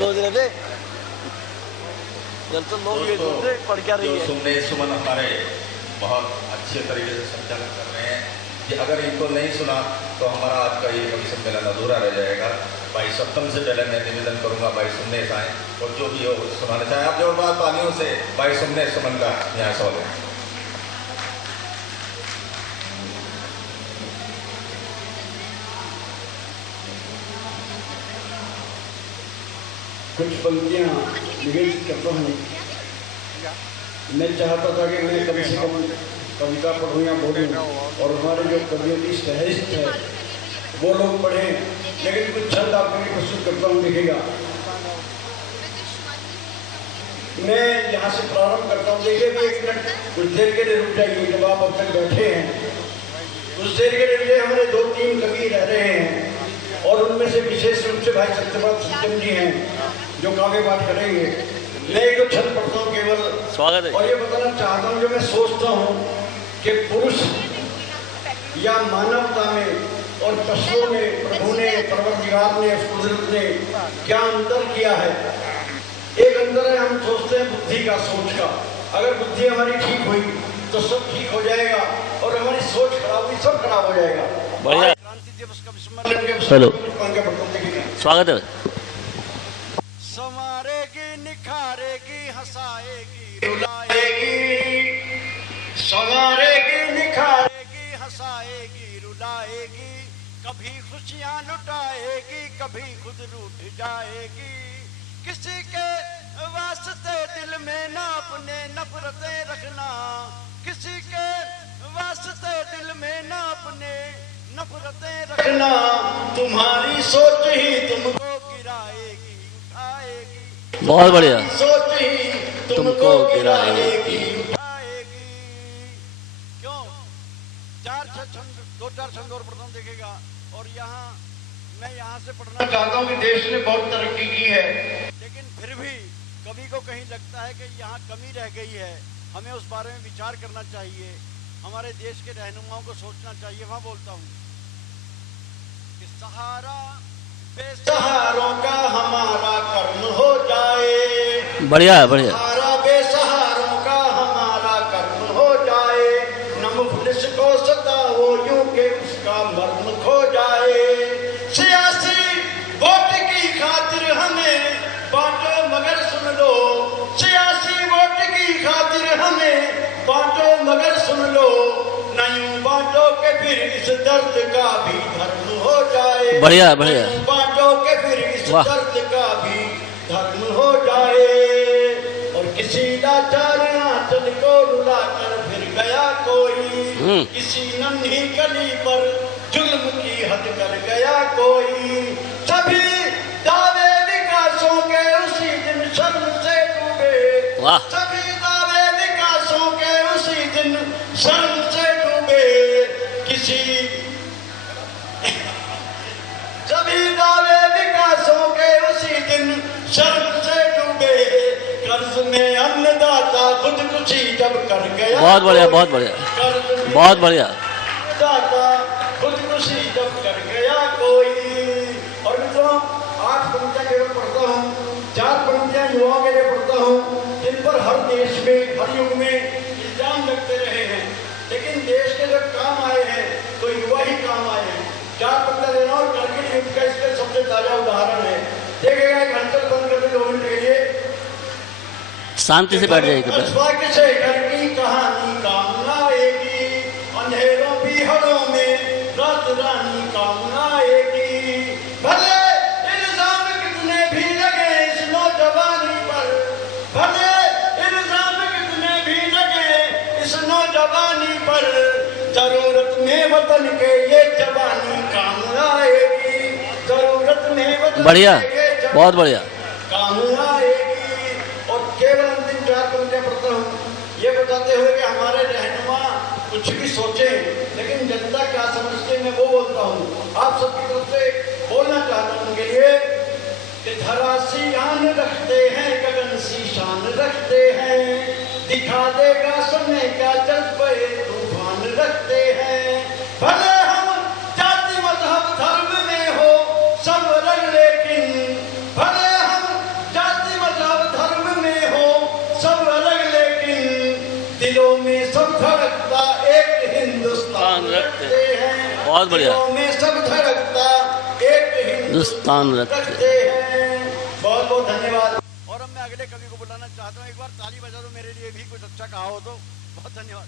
रोज रहे थे जब तो लोग ये सोचते पढ़ क्या रही है। सुमन हमारे बहुत अच्छे तरीके से संचालन कर रहे हैं कि अगर इनको नहीं सुना तो हमारा आज का ये कवि सम्मेलन अधूरा रह जाएगा। भाई सप्तम से पहले मैं निवेदन करूंगा भाई सुनने आए और जो भी हो सुनाना चाहे आप जो बात तालियों से भाई सुनने सुमन का यहाँ सवाल है। कुछ पंक्तियाँ निवेदित करता हूँ। मैं चाहता था कि मैं कम से कम कविता पढ़ूँ या बोलूँ और हमारे जो कवियों की सहरिस्त है वो लोग पढ़ें, लेकिन कुछ छंद आपके लिए प्रस्तुत करता हूँ। देखिएगा, मैं यहाँ से प्रारंभ करता हूँ। देखिए, एक मिनट कुछ देर के लिए रुक जाइए। जब आप अब तक बैठे हैं कुछ देर के लिए हमारे 2-3 कवि रह रहे हैं और उनमें से विशेष रूप से भाई सत्यपाल सत्यम जी हैं जो काव्य पाठ करेंगे। मैं एक छंद पढ़ता हूँ केवल, स्वागत है। और ये बताना चाहता हूँ जो मैं सोचता हूँ कि पुरुष या मानवता में और पशुओं में प्रभु ने, परवरदिगार ने, कुदरत ने क्या अंतर किया है। एक अंतर है, हम सोचते हैं बुद्धि का, सोच का। अगर बुद्धि हमारी ठीक हुई तो सब ठीक हो जाएगा और हमारी सोच खराब हुई सब खराब हो जाएगा। बढ़िया। क्रांति दिवस का विस्मरण हेलो, स्वागत है। संवारेगी, निखारेगी, हंसाएगी, रुलाएगी, संवारेगी, निखारेगी, हंसाएगी, रुलाएगी, कभी खुशियां लुटाएगी, कभी खुद रूठ जाएगी। किसी के वास्ते दिल में ना अपने नफरतें रखना, किसी के वास्ते दिल में ना अपने नफरतें रखना। तुम्हारी सोच ही तुमको गिराएगी, उठाएगी। बहुत बढ़िया। सोच ही तुमको गिराएगी, उठाएगी। क्यों? 4-6 छंद, 2-4 छंद और पढ़ता हूं, देखेगा। और मैं यहाँ से पढ़ना चाहता हूँ कि देश ने बहुत तरक्की की है, लेकिन फिर भी कवि को कहीं लगता है कि यहाँ कमी रह गई है। हमें उस बारे में विचार करना चाहिए, हमारे देश के रहनुमाओं को सोचना चाहिए। वहां बोलता हूँ कि सहारा बेसहारों का हमारा कर्म हो जाए। बढ़िया है, बढ़िया। सहारा बेसहारों का हमारा कर्म हो जाए, न मुफलिस को सताओ यूं के उसका मर्म खो जाए। सियासी वोट की खातिर हमें बांटो मगर सुन लो, सियासी वोट की खातिर हमें बांटो मगर सुन लो, नहीं बांटो के फिर इस दर्द का भी धर्म हो जाए। बढ़िया, बढ़िया। बांटो के फिर इस दर्द का भी धर्म हो जाए। और किसी लाचार आंचल को रुला कर फिर गया कोई, किसी नन्ही कली पर जुल्म की हद कर गया कोई। सभी दावे विकासों के उसी दिन शर्म से डूबे, सभी दावे विकासों के उसी दिन शर्म से डूबे। किसी सभी दावे विकासों के उसी दिन शर्म से डूबे। कर्ज में अन्नदाता खुदकुशी जब कर गया। बहुत बढ़िया, बहुत बढ़िया, बहुत बढ़िया। दाता खुदकुशी जब कर गया कोई। और मित्रों, 8 पंक्तियां केवल पढ़ता हूँ, 4 पंक्तियां युवाओं के लिए पढ़ता हूँ, जिन पर हर देश में, हर युग में इल्जाम लगते रहे हैं, लेकिन देश के जब काम आए हैं तो युवा ही काम आए हैं। 4 पंक्तियां दे रहा हूँ, करगिल युद्ध का इसका सबसे ताजा उदाहरण है। देखिएगा, एक घंटे बंद कर दे 2 मिनट के लिए, शांति से बैठ जाइए। से घर की कहानी काम आएगी, अंधेरों पीहड़ों में रात रानी काम आएगी। भले इल्जाम कितने भी लगे इस नौजवानी पर, भले इल्जाम कितने भी लगे इस नौजवानी पर, जरूरत में वतन के ये जवानी काम आएगी, जरूरत में वतन बढ़िया, बहुत बढ़िया, काम आएगी। और केवल अंतिम 4 पंक्तियां पढ़ता हूँ, ये बताते हुए कि हमारे रहनुमा कुछ भी सोचे लेकिन जनता क्या समझते हैं, मैं वो बोलता हूँ। आप सबकी तरफ से बोलना चाहता हूँ उनके लिए कि धरा सी आन रखते हैं, गगन सी शान रखते हैं, दिखा देगा समय का जज्बे तूफान रखते हैं। भले हम जाति मजहब धर्म में हो सब रंग, लेकिन भले हम दिलों में सब धड़कता एक हिंदुस्तान रखते हैं। बहुत बढ़िया। दिलों में सब धड़कता एक हिंदुस्तान रखते हैं। बहुत बहुत धन्यवाद। और अब मैं अगले कवि को बुलाना चाहता हूँ। एक बार ताली बजा दो मेरे लिए भी, कुछ अच्छा कहा हो तो। बहुत धन्यवाद।